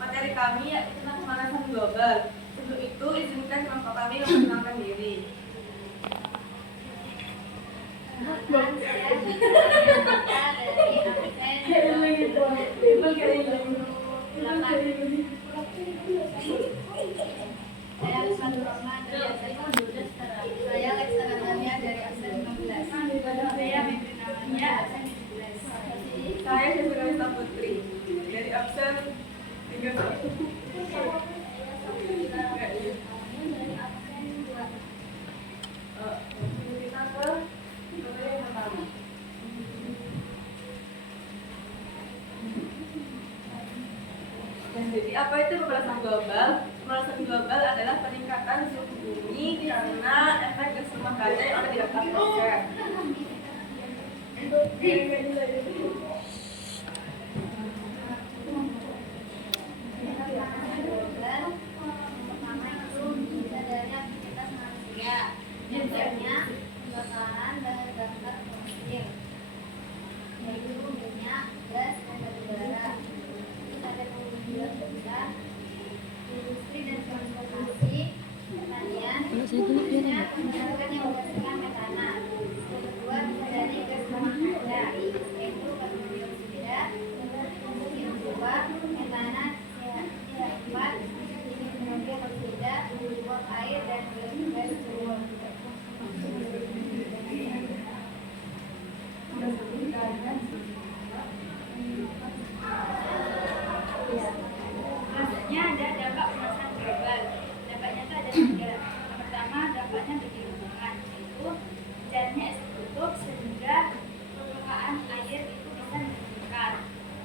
materi kami yaitu tentang pemanasan global. Untuk itu izinkan kelompok kami memperkenalkan diri. Saya Alexander Rahman dari saya Alexander Rahman dari absen 15. Saya Mimpi namanya absen 17. Saya Syafiqah Putri dari absen 31. Jadi apa itu pemanasan global? Pemanasan global adalah peningkatan suhu bumi karena efek gas rumah kaca yang ada di atmosfer. Pertama itu bisa dari aktivitas manusia, biasanya kebakaran dan bakar fosil, yaitu minyak, gas, dan batu bara. Terus ada kemudian besar, industri dan transportasi, pertanian, khususnya pembentukan yang menghasilkan metana. Yang kedua bisa dari gas rumah kaca, yaitu karbon dioksida, yang kedua metana, CO2, dioksida, uap air, dan gas suar. Maksudnya ada dampak pemanasan global. Dampaknya itu ada 3. Yang pertama dampaknya bagi lingkungan, yaitu jalannya es tertutup sehingga permukaan air itu bisa meningkat.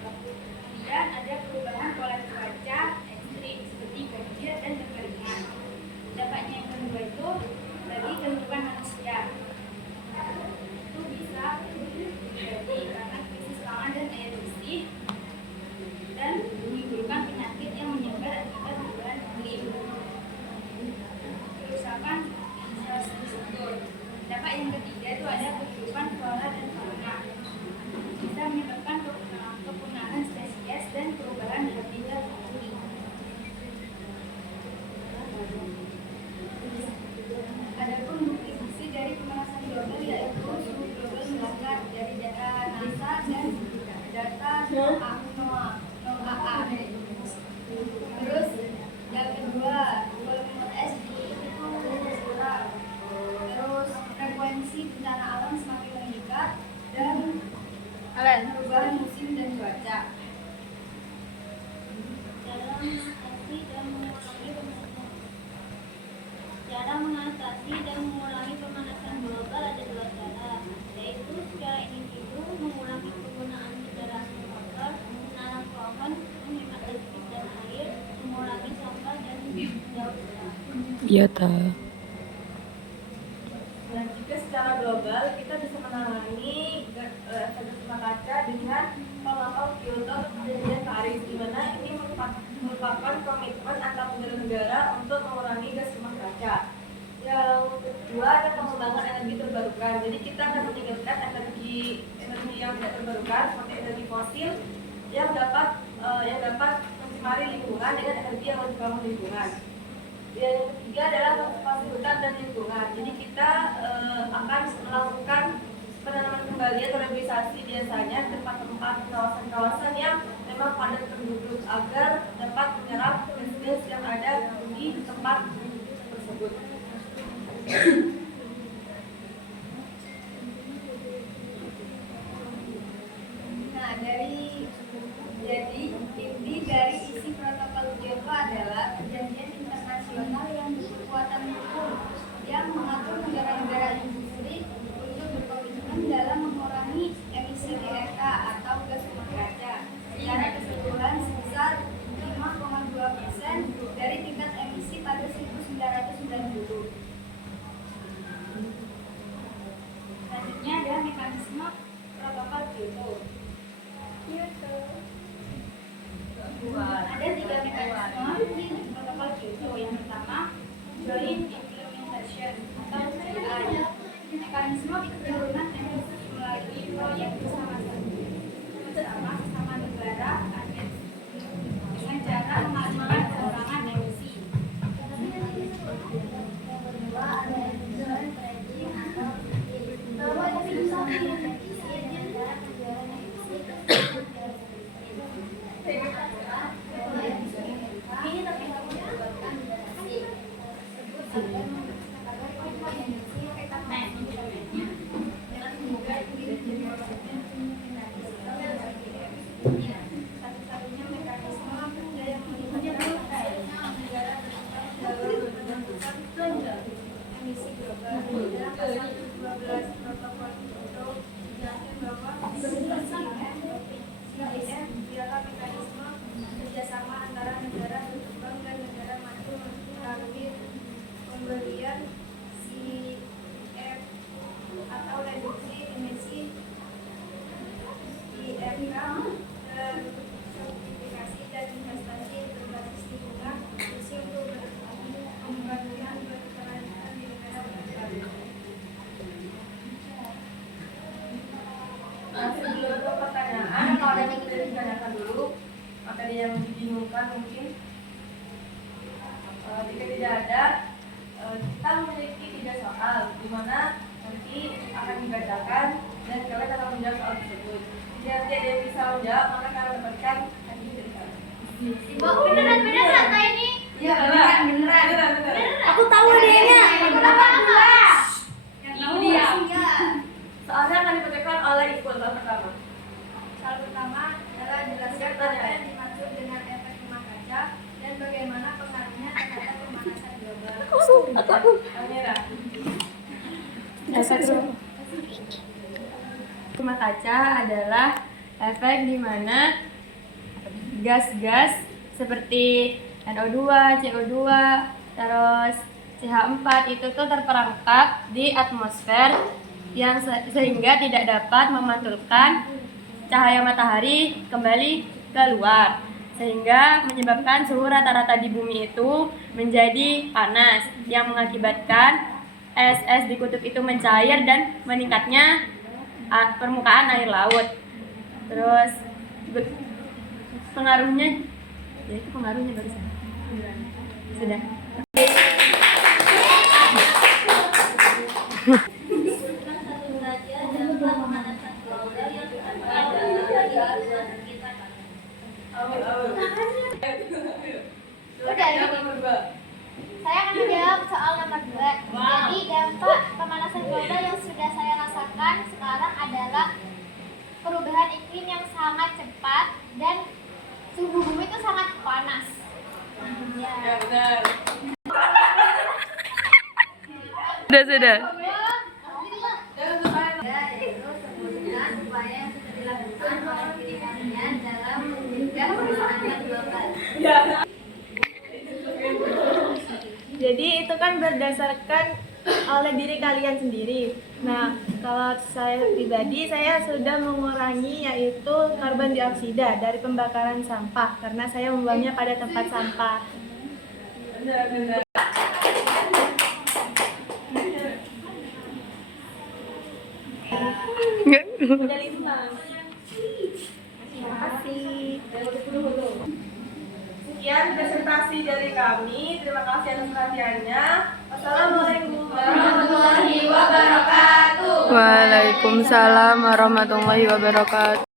Kemudian ada perubahan pola cuaca ekstrim seperti banjir dan kekeringan. Dampaknya yang kedua itu bagi kehidupan manusia. Itu bisa terjadi karena krisis pangan dan air bersih dan menimbulkan penyakit yang menyebar akibat perubahan iklim. Kerusakan infrastruktur. Dampak yang ketiga itu ada kehidupan flora dan fauna. Bisa menyebabkan kepunahan spesies dan perubahan habitat bumi. Adapun bukti fungsi dari pemanasan global yaitu suhu global meningkat dari data NASA dan data NOAA. Terus yang kedua, volume es itu berkurang. Terus frekuensi bencana alam semakin meningkat dan perubahan musim dan cuaca. Cara mengatasi dan mengurangi pemanasan global ada 2 cara, yaitu secara individu mengurangi penggunaan kendaraan bermotor, menanam pohon, menghemat listrik dan air, mengurangi sampah dan menjauh berat. Iya tahu. Dan juga secara global kita bisa menangani efek gas rumah kaca dengan protokol Kyoto atau perjanjian Paris, di mana ini merupakan komitmen antar negara-negara untuk mengurangi gas rumah kaca. Yang kedua ada pengembangan energi terbarukan. Jadi kita akan meningkatkan energi yang tidak terbarukan seperti energi fosil yang dapat mencemari lingkungan dengan energi yang lebih ramah lingkungan. Yang ketiga adalah konservasi hutan dan lingkungan. Jadi kita akan melakukan penanaman kembali atau revitalisasi biasanya tempat-tempat kawasan-kawasan yang memang padat penduduk agar dapat menyerap gas yang ada di tempat tersebut. Nah, jadi inti dari isi protokol Kyoto adalah perjanjian internasional yang berkekuatan hukum yang mengatur negara-negara industri untuk berkomitmen dalam mengurangi emisi GRK atau gas rumah kaca secara keseluruhan sebesar 5,2% dari tingkat emisi pada 1990. Selanjutnya ada mekanisme protokol Kyoto. Ada 3 mekanisme protokol Kyoto. Yang pertama, joint implementation atau JI. Mekanisme penurunan emisi melalui proyek bersama sesama negara ASEAN. satu-satunya mekanisme kerja yang melibatkan negara dalam menentukan emisi global. Dalam pasal 12 protokol Kyoto dijelaskan bahwa CIM adalah mekanisme kerjasama antara negara berkembang dan negara maju melalui pemberian CIM atau reduksi emisi IRK sertifikasi dan investasi berbasis lingkungan khusus untuk pembangunan berkelanjutan di negara berkembang. Sebelum ke pertanyaan, kalau ada yang tidak ditanyakan dulu, materi yang dibingungkan mungkin. Jika tidak ada, kita memiliki 3 soal, di mana nanti akan dibacakan dan kalian akan menjawab soal tersebut. Jika nanti ada yang bisa menjawab, maka kalian dapatkan hadiah dari kalian. Beneran kata ini. Iya, beneran. Aku tahu adanya. Yang dia. Soalnya akan dibacakan oleh Ibu soal pertama. Soal pertama adalah jelaskan apa yang dimaksud dengan efek rumah kaca dan bagaimana pengaruhnya terhadap pemanasan global. Amira. Rumah kaca adalah efek di mana gas-gas seperti NO2, CO2, terus CH4 itu tuh terperangkap di atmosfer yang sehingga tidak dapat memantulkan cahaya matahari kembali keluar, sehingga menyebabkan suhu rata-rata di bumi itu menjadi panas yang mengakibatkan es di kutub itu mencair dan meningkatnya permukaan air laut. Terus pengaruhnya, ya itu pengaruhnya barusan. Sudah. Satu saja dampak pemanasan global yang terjadi di luar sekitar. Udah ini. Saya akan menjawab soal nomor 2. Jadi dampak pemanasan global yang sudah saya rasakan sekarang adalah perubahan iklim yang sangat cepat dan suhu bumi itu sangat panas. Ya. Benar. Sudah. Yaitu sebutkan upaya yang sudah dilakukan oleh diri kalian dalam mencegah pemanasan global. Jadi itu kan berdasarkan oleh diri kalian sendiri. Nah, kalau saya pribadi, saya sudah mengurangi yaitu karbon dioksida dari pembakaran sampah karena saya membuangnya pada tempat sampah. Benar. Medali emas. Terima kasih. Sekian presentasi dari kami. Terima kasih atas perhatiannya. Wassalamualaikum warahmatullahi wabarakatuh. Waalaikumsalam warahmatullahi wabarakatuh.